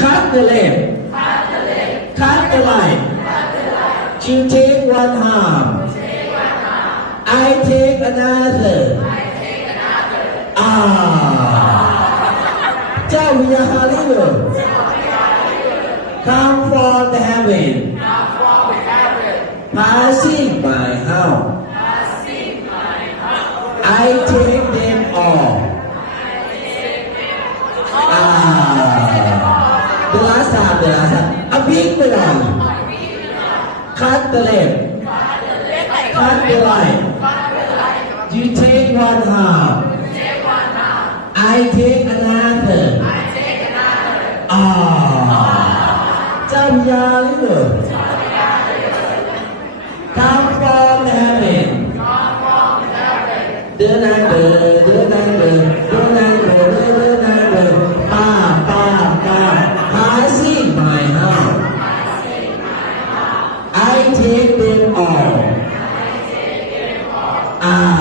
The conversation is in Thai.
คัตเตเลคัตเตไลคัตเตไลคัตเตไลคัตเตไลคัตเตไลคัตเตไลคัตเตไลคัตเตไลคัตเตไลคัตเตไลคัตเตไลคัตเตไลคัตเตไคัตเตไลคัตเตไไลเตไลคัตเตไลไลเตไลคัตเตไลคัตเตไลคัตเตไลลลคัตเตไลคัตเตไลลลคัตเตไลคัตเตไลเตเตไลคัตเตไลคัเตเตไลคัตเตไลคัตเตไลคไลคัไลเตไามเลยนะอภิกไม่ได้คัตเตเลปคัตเตลไล You take one half I take another Ah จำยาหรือเปล่า Come from heaven Come from heaven เดินหน้าเดิน take them all. I take them all. I